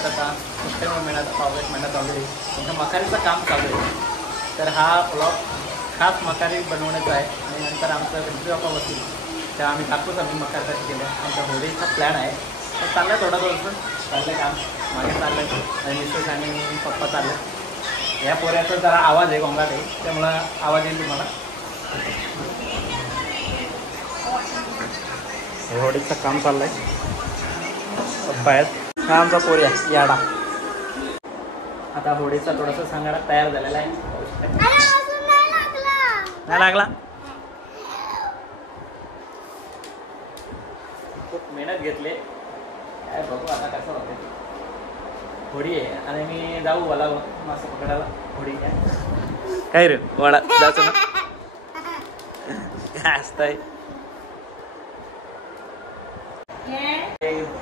महिन्यात आता सप्टेंबर महिन्यात ऑगस्ट महिन्यात ऑलरेडी तुमच्या मकारीचं काम चालू आहे। तर हा ब्लॉग खास मकारी बनवण्याचा आहे आणि नंतर आमचं गणपती बाप्पा बसतील त्या आम्ही टाकूच आम्ही मकारसाठी केलं आहे। आमचा होळीचा प्लॅन आहे तर चाललं आहे थोडं थोडंसं चाललं काम मागे चाललं आहे आणि मिसेस आणि पप्पा चाललं। या पोऱ्याचा जरा आवाज आहे गोंगाट आहे त्यामुळं आवाज येईल तुम्हाला। होळीचं काम चाललं आहे पप्पा आहेत हा आमचा पोऱ्या याडा। आता होळीचा थोडासा सांगाडा तयार झालेला आहे। नाही लागला खूप मेहनत घेतली काय बघू आता कसं होते। होळी आहे आणि मी जाऊ मला मासा पकडायला होळी काय रे वडा जायचं ना काय असतंय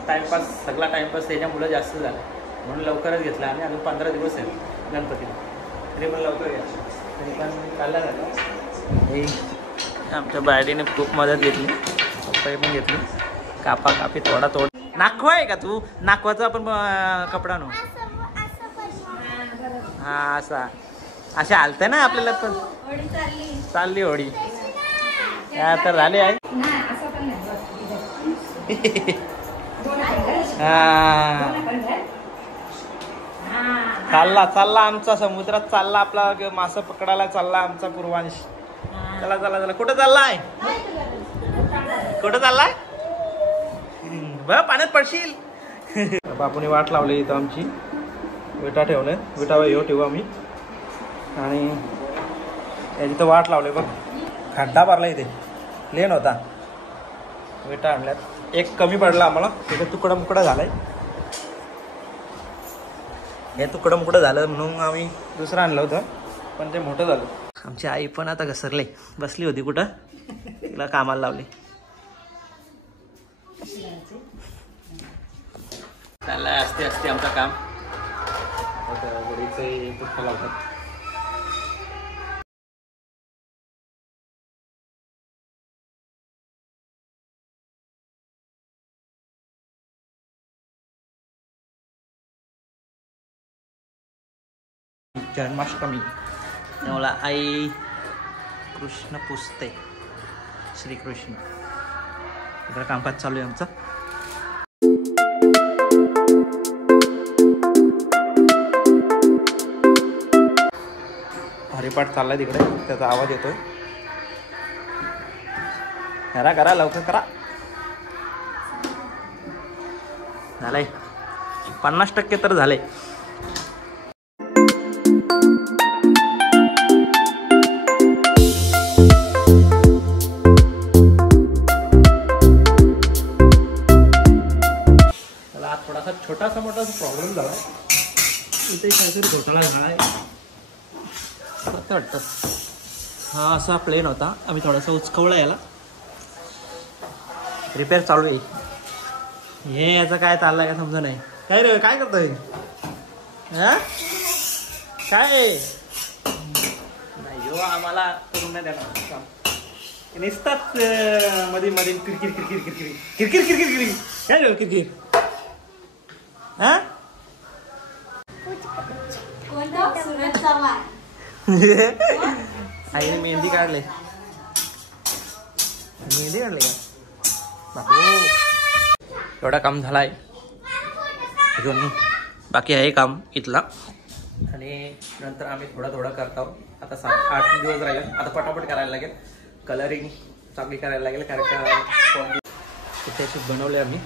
टाइमपास सगळा टाइमपास त्याच्यामुळे जास्त झाला म्हणून लवकरच घेतला आम्ही। अजून 15 दिवस आहे गणपतीला तरी पण लवकर घेतला तरी पण चालला जातो। आमच्या बायडीने खूप मदत घेतली पप्पाही पण घेतली कापा कापी थोडा थोडा नाखवा आहे का तू नाखवाचा आपण कपडा नो हा असा असे हालतंय ना आपल्याला पण चालली होळी तर झाली आहे चालला चालला आमचा समुद्रात चालला आपला मासा पकडायला चालला आमचा पूर्वांश। चला चला चला कुठं चाललाय कुठं चाललाय बघ पाण्यात पडशील। बापूने वाट लावली इथं आमची विटा ठेवले विटा येऊ ठेवू आम्ही आणि याची तर वाट लावले बघ खड्डा भरला इथे प्लेन होता विटा आणल्यात एक कमी पडला आम्हाला तिथे तुकडा मुकडा झालाय हे तुकडं मुकडं झालं म्हणून आम्ही दुसरं आणलं होतं पण ते मोठं झालं। आमची आई पण आता घसरले बसली होती कुठं तिला कामाला लावली चाललंय असते असते आमचं काम होळीचे पुष्प लावतात। जन्माष्टमी मला आई कृष्ण पुजते श्रीकृष्ण इकडे कामकाज चालू आहे आमचं। हरिपाठ चाललाय तिकडे त्याचा आवाज येतोय करा करा लवकर करा झालंय 50% तर झाले। छोटासा मोठासा प्रॉब्लेम झाला इथे काहीतरी घोटाळा झाला आहे असं वाटतं। हा असा प्लेन होता आम्ही थोडासा उचकवला याला रिपेअर चालू आहे। हे याचं काय चाललंय का समजा नाही काय रे काय करतोय काय नाही हो आम्हाला करून नाही देणार काम निसतात मध्ये मध्ये किरकिर किरकिर किरकिर किरकिर किरकिर किरकिर काय रे किरकिर आईने मेहंदी काढले का बापू एवढा काम झालाय अजून बाकी आहे काम इथला आणि नंतर आम्ही थोडा थोडा करतो। आता 7-8 दिवस राहिले आता पटापट करायला लागेल कलरिंग चांगली करायला लागेल कारण इथे अशी बनवले आम्ही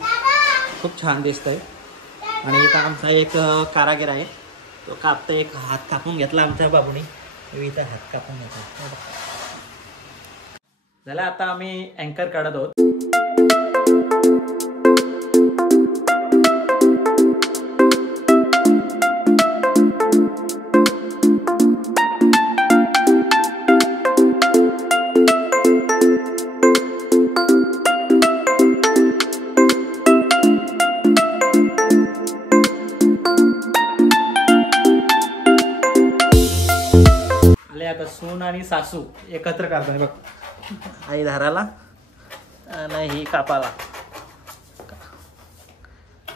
खूप छान दिसत आहे। आणि इथं आमचा एक कारागीर आहे तो कापता एक हात कापून घेतला आमच्या बाबूने इथं हात कापून घेतला झाला। आता आम्ही अँकर काढत आहोत आता सून आणि सासू एकत्र करतात बघ आई धाराला आणि ही कापाला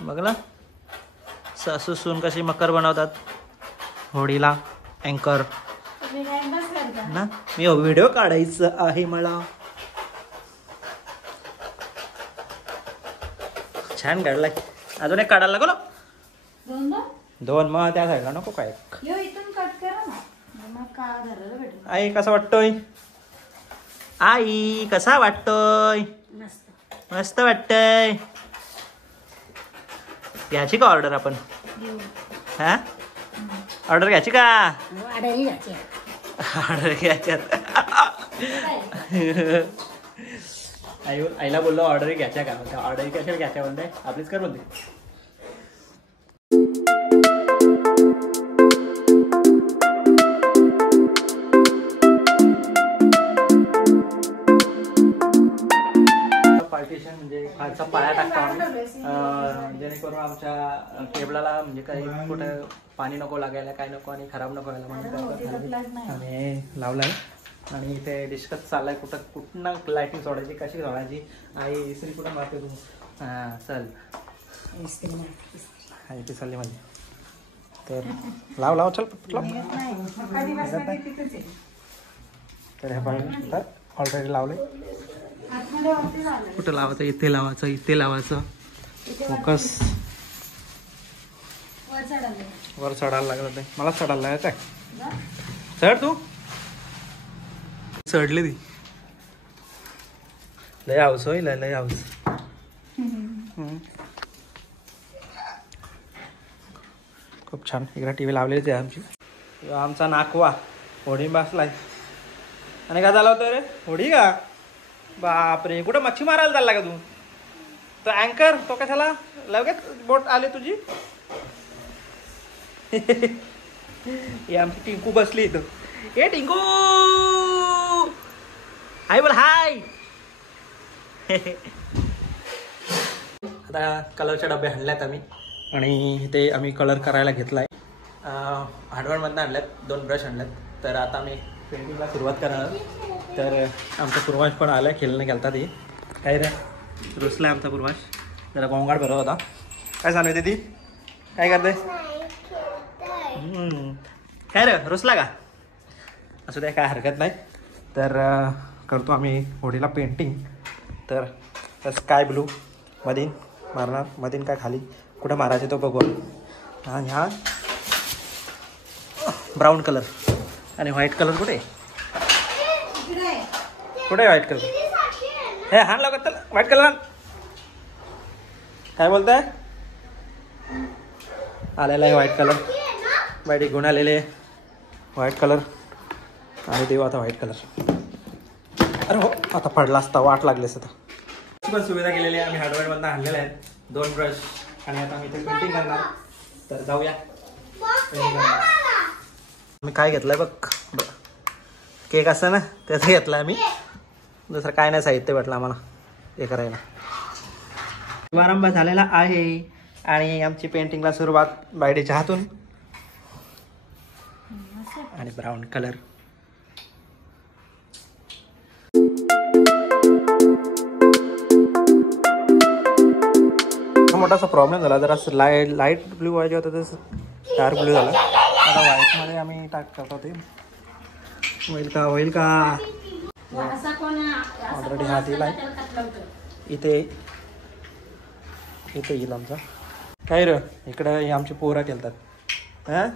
बघला सासू सून कशी मकर बनवतात होळीला अँकर ना. मी व्हिडिओ काढायचं आहे मला. छान काढलाय. अजून एक काढायला लागलो. दोन मग त्या साईडला नको काय. आई कसा वाटतोय. आई कसा वाटतोय. मस्त वाटतय. घ्यायची का ऑर्डर आपण. हा ऑर्डर घ्यायची का. ऑर्डर घ्यायच्यात. आईला बोललो ऑर्डर घ्यायच्या का. ऑर्डर कशाला घ्यायच्या म्हणते आपलीच कर म्हणते. पार्टिशन म्हणजे खालचा पाया टाकतो आम्ही जेणेकरून आमच्या टेबलाला म्हणजे काही कुठं पाणी नको लागायला काय नको आणि खराब नको व्हायला म्हणून आम्ही लावलाय. आणि इथे डिस्कस चाललाय कुठं लाईटिंग सोडायची कशी सोडायची. आई इस्त्री कुठं मारते तू. हां चल आई ती चालली माझी. तर लाव चल तर ह्या पाहिजे ऑलरेडी लावले. कुठं लावायचं इथे लावायचं फोकस वर चढायला लागलं ते मला चढायला लागत काय. चढ तू. चढली ती लय हाऊस होईल लय हाऊस. खूप छान. इकडे टी व्ही लावलेलीच आहे आमची. आमचा नाकवा होडी बसलाय. आणि काय झाला होतं रे होडी का. बापरे कुठं मच्छी मारायला चालला का तू. तो अँकर तो कशाला लगेच बोट आली तुझी. ही आमची टिंकू बसली इथं. ए टिंकू आई बोल हाय. आता कलरचे डबे आणल्यात आम्ही आणि ते आम्ही कलर करायला घेतलाय. हार्डवेअरमधनं आणल्यात 2 ब्रश आणल्यात. तर आता आम्ही पेंटिंगला सुरुवात करणार. तर आमचा पूर्वाश पण आला खेळणं गेलता ती काय रे रुसला आमचा पूर्वाश. जरा गोंगाट भरत होता. काय चालू आहे ती काय करते. काय रे रुसला का. असू द्या काय हरकत नाही. तर करतो आम्ही होडीला पेंटिंग. तर स्काय ब्लू मधीन मारणार. मधीन काय खाली कुठं मारायचे तो बघू. आणि हा ब्राऊन कलर आणि व्हाईट कलर कुठे व्हाईट कलर. हे हान लागत त्याला व्हाईट कलर. काय बोलताय. आलेला आहे व्हाईट कलर. व्हाईट घेऊन आलेले व्हाईट कलर आणि देऊ आता व्हाईट कलर. अरे हो आता पडला असता वाट लागलीस. आता पण सुविधा केलेली आहे. आम्ही हार्डवेअरमधून आणलेल्या आहेत 2 ब्रश आणि आता आम्ही ते पेंटिंग करणार. तर जाऊया. मी काय घेतलंय बघ केक असतं ना त्याचं घेतलं आम्ही. दुसरं काय नाही साहित्य भेटलं आम्हाला हे करायला. शुभारंभ झालेला आहे आणि आमची पेंटिंगला सुरुवात बायडीच्या हातून. आणि ब्राऊन कलर मोठासा प्रॉब्लेम झाला. जरा लाईट ब्ल्यू पाहिजे होता तसं डार्क ब्ल्यू झाला. आता व्हाईटमध्ये आम्ही करतो ते. होईल का ऑलरेडी हात येईल इथे येईल आमचा. काय रे इकडं आमची पोरं खेळतात. हां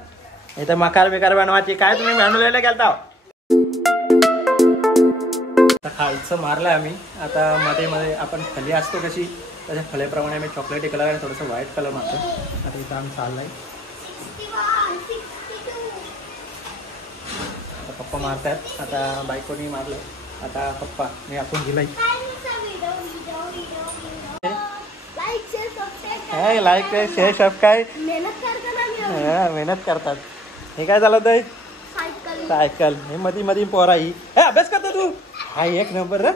इथं मकार बिकार बनवायची काय तुम्ही भांडवलेलं गेलता. आता खालचं मारलंय आम्ही. आता मध्ये आपण फली असतो कशी त्याच्या फलेप्रमाणे आम्ही चॉकलेटी कलर आणि थोडंसं व्हाईट कलर मारतो. आता इथं आम्ही चाललाय. आता पप्पा मारतात. आता बायकोनी मारलं. आता पप्पा मी आपण गेलाय. लाईक शेअर सबस्क्राईब मेहनत करतात. हे काय झालं तर सायकल हे मध्ये पोरा ही अभ्यास करतो तू. हा एक नंबर रे.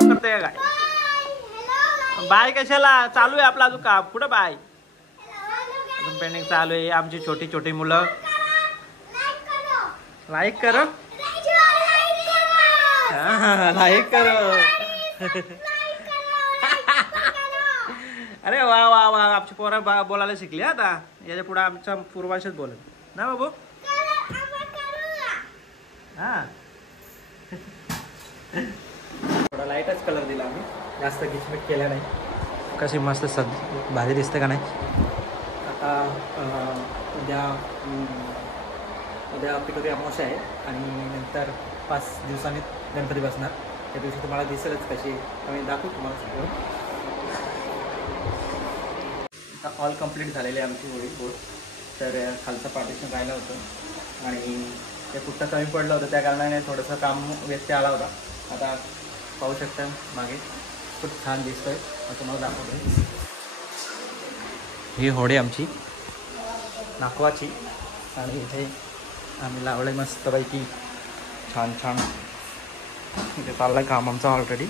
करते काय बाय कशाला चालू आहे आपला अजून का पुढं बाय. अजून पेंटिंग चालू आहे. आमची छोटी छोटी मुलं लाईक कर. लाईक करो. अरे वा वा वा आमची पोरं बोलायला शिकली आता. याच्या पुढे आमच्या पूर्वाशीच बोलत ना बाबू. हा थोडा लाईटच कलर दिला आम्ही, जास्त किचमिट केल्या नाही. कशी मस्त भारी दिसते का नाही. आता उद्या पिठोरी अमावस्या आहे आणि नंतर 5 दिवसांनी गणपती बसणार. त्या दिवशी तुम्हाला दिसेलच कशी आम्ही दाखवू तुम्हाला सगळं. आता ऑल कंप्लीट झालेली आहे आमची होळी पोळ. तर खालचं पार्टिशन राहिलं होतं आणि ते पुढचं कमी पडलं होतं, त्या कारणाने थोडंसं काम व्यत्यय आला होता. आता पाहू शकता मागे खूप छान दिसतोय. असं तुम्हाला दाखवतो. ही होळी आमची नाकवाची आणि इथे आम्ही लावलं आहे मस्तपैकी छान छान. इथे चाललं आहे काम आमचं ऑलरेडी.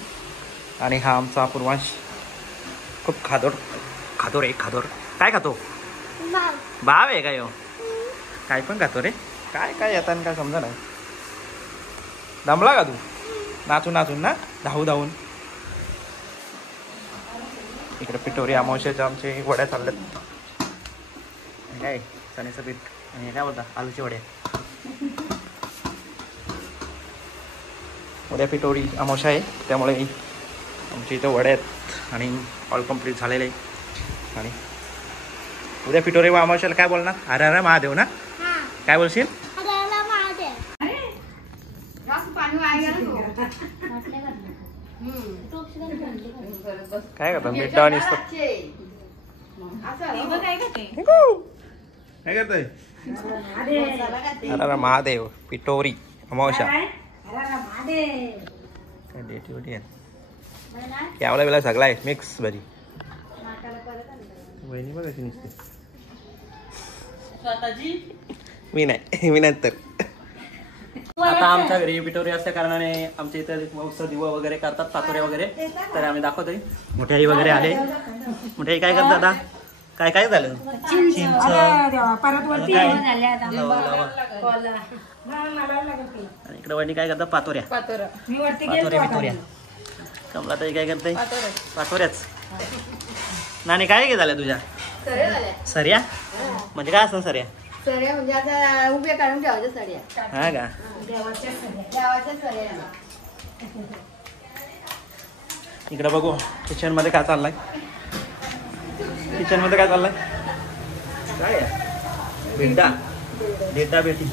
आणि हा आमचा पूर्वांश खूप खादोर आहे. काय खातो? भाव आहे काय हो? काय पण खातो रे. काय येतात काय समजा नाही. दमला का तू नाचून ना धावून? इकडे पिठोरी अमावस्याच्या आमचे वड्या चालल्यात. काय चण्याचं पीठ आणि काय बोलता आलूची वड्या. उद्या पिठोरी अमावस्या आहे त्यामुळे आमच्या इथं वड्या आहेत आणि ऑल कम्प्लीट झालेलं आहे. आणि उद्या पिठोरी अमावस्याला काय बोलणार? हर महादेव ना. काय बोलशील? काय करतात मिठा आणि काय करतोय? हर महादेव पिठोरी अमावस्या यावला वेळा सगळा आहे मिक्स भरी. वहिनी बघ कशी नसते. मी नाही तर. आता आमच्या घरी पिठोरी असल्या कारणाने आमच्या इथं उत्सव दिवा वगैरे करतात, पातोऱ्या वगैरे. तर आम्ही दाखवतोय. मोठे आई वगैरे आले. मोठे आई काय करतात आता? काय झालं? चिंच इकडे वहिनी काय करतात? पातोऱ्या. पिठोऱ्या. कमला ताई काय करते? पातोऱ्याच. नानी काय झाल्या तुझ्या? सऱ्या म्हणजे काय असं? सऱ्या म्हणजे आता उभे काढून ठेवायच्या सऱ्या. हा का? इकडे बघू किचन मध्ये काय चाललंय. काय भेटा बेटी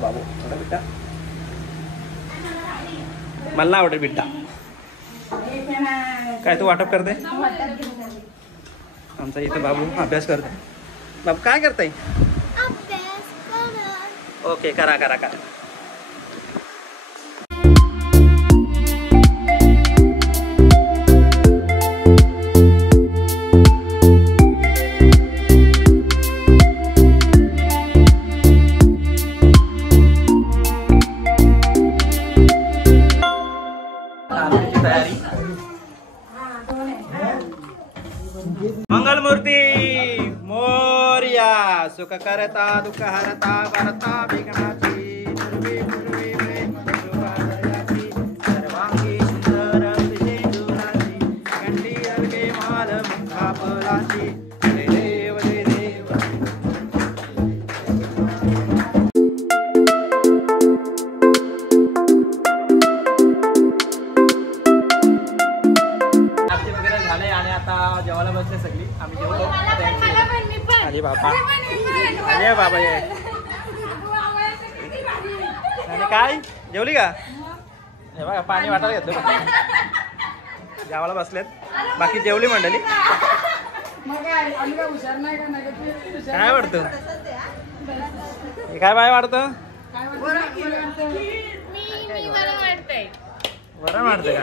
बाबू बेटा मला नाही आवडेल बिट्टा. काय तू वाटप करते? आमचा इथं बाबू अभ्यास करते. बाबू काय करताय? ओके करा. तयारी. मंगलमूर्ती मोर्या सुख करता दुःख हरता करता विघ्नाची सर्वांगी सुंदर सिंधुराची कंठी अलगे माल मुखा फलाची. देव जेवायला बसले सगळी. आम्ही जेवलो. अरे बाबा ये आणि काय जेवली का? हे बघा पाणी वाटायला घेतलं. जेवायला बसलेत. बाकी जेवली मंडळी. काय वाटतं? काय बाय वाटतं? बरं वाटतंय का?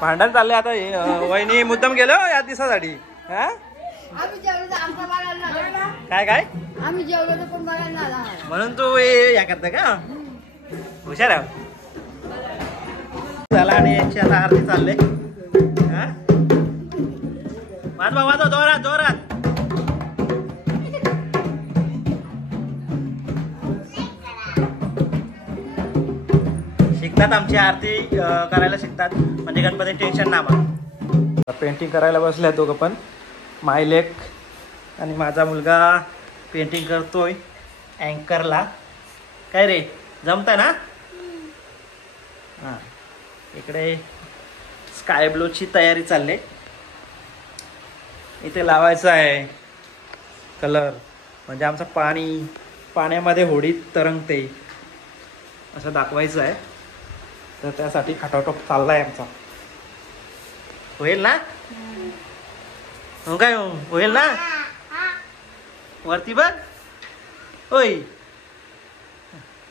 भांडण चालले आता. वहिनी मुद्दाम गेलो या दिवसासाठी. काय आम्ही जेवलो पण बघायला म्हणून तू या करता का? हुशार आहे झाला. आणि यांची आता आरती चालले. वाजवा वाजवा जोरात जोरात. शिकतात आमची आरती करायला शिकतात म्हणजे गणपती टेन्शन ना आम्हाला. पेंटिंग करायला बसल्या दोघं पण, मायलेक आणि माझा मुलगा पेंटिंग करतोय अँकरला. काय रे जमतं ना? हां इकडे स्काय ब्लूची तयारी चालली. इथे लावायचं आहे कलर म्हणजे आमचं पाण्यामध्ये होडी तरंगते असं दाखवायचं आहे. तर त्यासाठी खटाटोप चालला आहे आमचा. होईल ना? हो काय होईल ना? वरती बघ. होय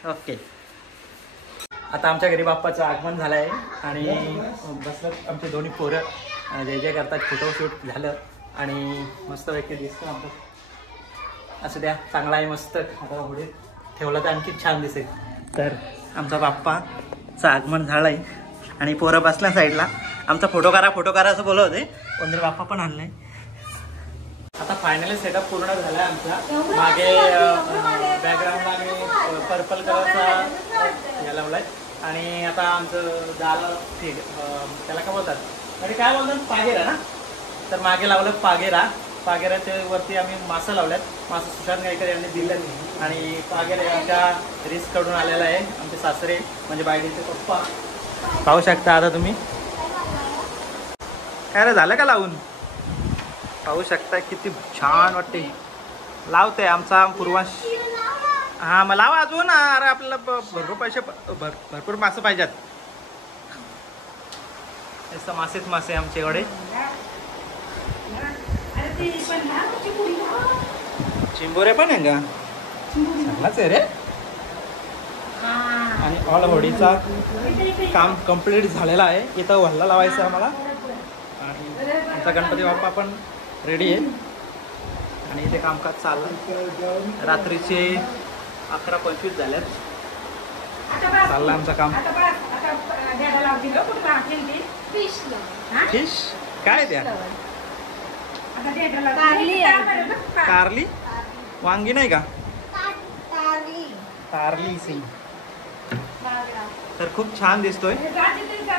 ओके. आता आमच्या घरी बाप्पाचं आगमन झालं आहे आणि बसलं आमचे दोन्ही पोरं जे जे करतात. फोटोशूट झालं आणि मस्तपैकी दिसतं आमचं. असं द्या चांगला आहे मस्त. आता होडीत ठेवलं तर आणखी छान दिसेल. तर आमचा बाप्पाचं आगमन झालं आहे आणि पोरं बसल्या साईडला. आमचा फोटो करा असं बोलत होते. कोणतरी बाप्पा पण आणलाय. आता फायनली सेटअप पूर्ण झाला आहे आमचा. मागे बॅकग्राऊंडला आम्ही पर्पल कलरचा हे लावलाय आणि आता आमचं झालं ठीक. त्याला काय बोलतात म्हणजे काय बोलतात पागेरा ना. तर मागे लावलं पागेराच्या वरती आम्ही मासं लावल्यात. मासं सुशांत गायकर यांनी दिलं आणि पागेरा आमच्या रिस्ककडून आलेला आहे. आमचे सासरे म्हणजे बायडीचे पप्पा पाहू शकता. आता तुम्ही काय रे झालं का लावून? पाहू शकता किती छान वाटते. लावते आमचा पूर्वांश. हा मग लावा अजून. अरे आपल्याला भरपूर पैसे भरपूर मासे पाहिजेत. असं मासेच मासे आमच्याकडे. चिंबोरे पण आहे का? चांगलाच आहे रे. आणि ऑल होडीचा काम कम्प्लीट झालेला आहे. इथं वल्ला लावायचं आहे आम्हाला आणि आमचा गणपती बाप्पा पण रेडी आहे आणि इथे कामकाज चाललं. रात्रीचे 11:25 झाल्यात. चाललं आमचं काम. फिश काय द्या? कारली वांगी नाही का? कारली सिंग. तर खूप छान दिसतोय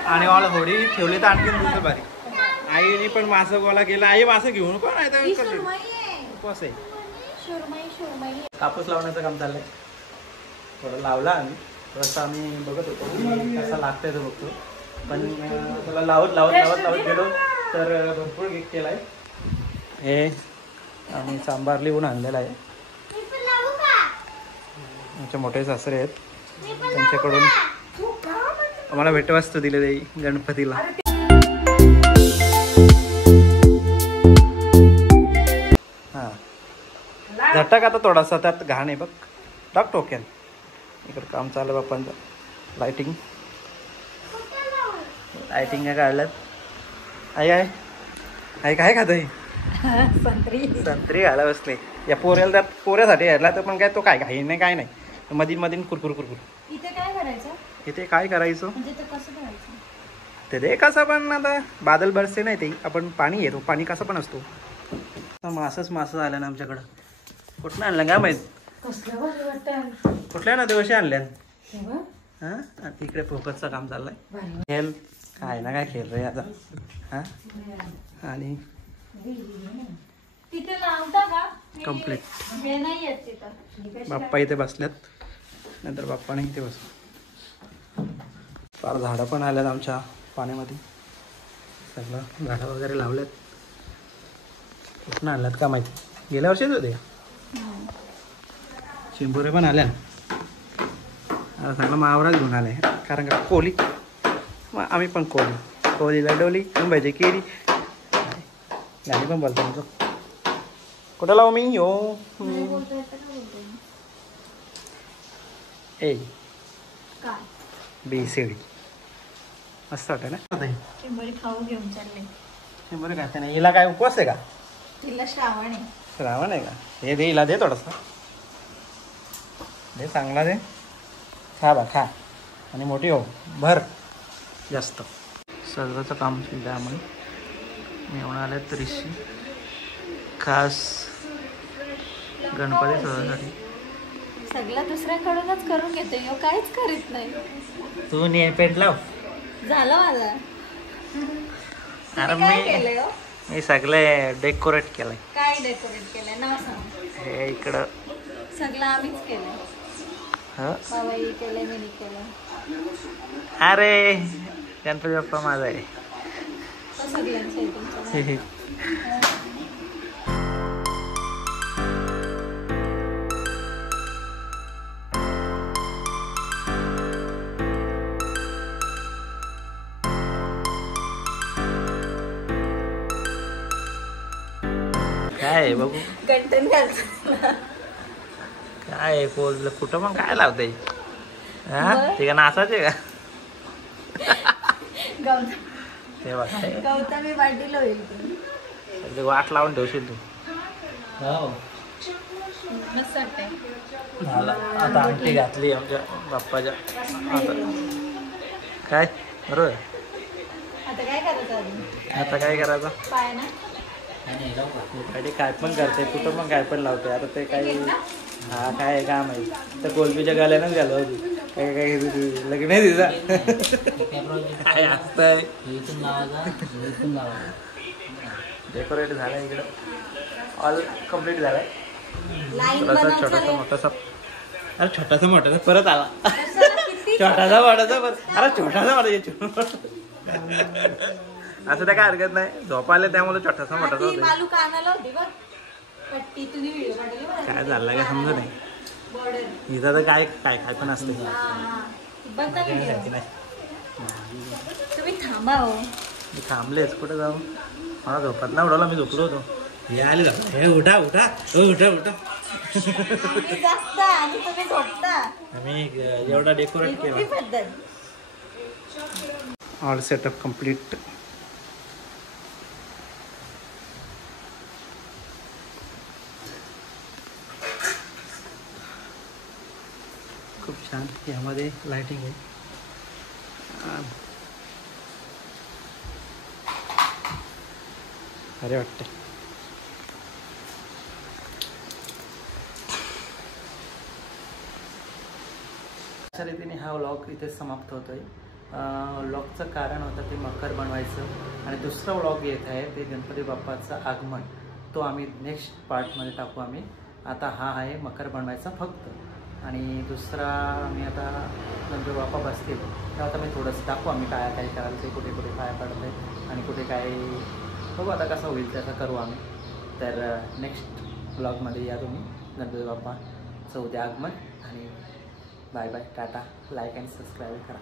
आणि ऑल होडी ठेवली तर आणखीन दिसतो भारी. आईने पण मासं गोळा केला. आई मासं घेऊन पण आहे. उपवास आहे. कापूस लावण्याचं काम चाललंय. थोडं लावला आम्ही. थोडंसं आम्ही बघत होतो कसा लागतंय तो बघतो. पण त्याला लावत गेलो तर भरपूर गिफ्ट केलाय. हे आम्ही सांबार लिहून आणलेला आहे. आमचे मोठे सासरे आहेत. त्यांच्याकडून आम्हाला भेटवस्तू दिलेली गणपतीला. हां झटक आता थोडासा त्यात घाण आहे बघ. टाक टोक्यान. इकडं काम चाललं बाप्पांचं. लाइटिंग काढल्यात. आई काय खात आहे? संत्री घाला बसले. या पोऱ्याला त्यात पोऱ्यासाठी घ्यायला तर पण काय तो काय घाई नाही काय नाही. मधीन कुरकुर. इथे काय करायचं? इथे काय करायचं म्हणजे ते कसं करायचं? ते कसं पण आता बादल बरसे नाही ते आपण पाणी येतो. पाणी कसं पण असतो. मासं आलं ना आमच्याकडं. कुठलं आणलं काय माहित? कुठल्या ना दिवशी आणल्या. हां इकडे फोकसचं काम चाललंय. खेळ काय ना काय खेळ रे आता. हां आणि कम्प्लीट. बाप्पा इथे बसल्यात. नंतर बाप्पाने इथे बसलो. फार झाडं पण आल्यात आमच्या पाण्यामध्ये. सगळं झाडं वगैरे लावल्यात. कुठून आणल्यात का माहिती. गेल्या वर्षीच होते. चिंबोरे पण आल्या. आता सगळं मावराच घेऊन आले कारण का कोली. मग आम्ही पण कोलीला डोली मुंबईची केरी गाणी पण बोलतो आमचं. कुठं लावू मी यो ए BCD मस्त वाटतं ना. खाऊ घेऊन चालले. चिंबोरे खाते नाही. हिला काय उपवास आहे का? तिला श्रावण आहे. श्रावण आहे का? हे दे हिला दे थोडंसं दे. चांगला दे. खा आणि मोठी हो भर जास्त. सगळंचं काम सुद्धा आम्हाला मेवणं आलं 30 खास गणपती सोहळ्यासाठी. सगळं दुसऱ्याकडूनच करून घेते यो, काहीच करीत नाही. तू ने पेंट लाव. झालं माझा. अरे काय केलंय हो? मी सगळे डेकोरेट केलंय. काय डेकोरेट केलंय नाव सांग. हे इकडं सगळं आम्हीच केलंय. ह बाबाई केलंय, मी केलंय. अरे गणपती बाप्पा माझा आहे. तो सगळ्यांचं आहे तुमचं. काय आहे बघू गंटन घालतो. काय आहे, कुठं मग काय लावते हा बरं. ते का नाचायचे का गौतम तेव्हा काय गौतमी पाटील होईल ते वाट लावून ठेवशील तू. हो मस्त वाटतंय. झालं आता अंगठी घातली आमच्या बाप्पाच्या. आता काय बरोबर. आता काय करायचं अजून. आता काय करायचं. पाय ना गाडी काय पण करते कुठं पण काय पण लावते. आता ते काही हा काय का माहिती तर कोलबीच्या गाल्यानंच घालव होती. काय काय लग्न आहे तिचा काय असतंय. डेकोरेट झालं इकडं ऑल कम्प्लीट झालंय. लाईन थोडासा बनव छोटासा चले. मोठासा अरे छोटासा मोठासा परत आला. कशाला किती छोटासा मोठासा परत अरे छोटासा मोठा असं त्या काय हरकत नाही. झोप आले त्यामुळे छोटासा मोठासा ती होते. मालू कानाला होती बघ. पट्टी तुझी व्हिडिओ काढली बघ. काय झालं काय समजू नाही. बॉर्डर. इथं तर काय काय काय पण असते. बघ ना व्हिडिओ. नाही तुम्ही थांबा हो. मी थांबलेच कुठे जाऊ. मला झोपात नाही उडवला. मी झोपलो होतो. हे आले झालं हे उठा उठा उठा उठा. तुम्ही जास्त आणि तुम्ही झोपता. आम्ही एवढा डेकोरेट ही कुठली केला. पद्धत. All setup complete. खूप छान. यामध्ये लाइटिंग आहे. अरे वाटते अशा रीतीने हा व्लॉग इथे समाप्त होतोय. व्लॉगचं कारण होतं ते मकर बनवायचं आणि दुसरा व्लॉग येत आहे ते गणपती बाप्पाचं आगमन. तो आम्ही नेक्स्ट पार्टमध्ये टाकू आम्ही. आता हा आहे मकर बनवायचा फक्त. आणि दुसरा आम्ही आता गणपती बाप्पा बसतील तर आता मी थोडंसं दाखवू आम्ही काय काय करायचं ते. कुठे कुठे काय काढतंय आणि कुठे काय बघू आता कसं होईल त्याचं करू आम्ही. तर नेक्स्ट व्लॉगमध्ये या तुम्ही. गणपती बाप्पाचं उद्या आगमन. आणि bye bye tata. Like and subscribe करा.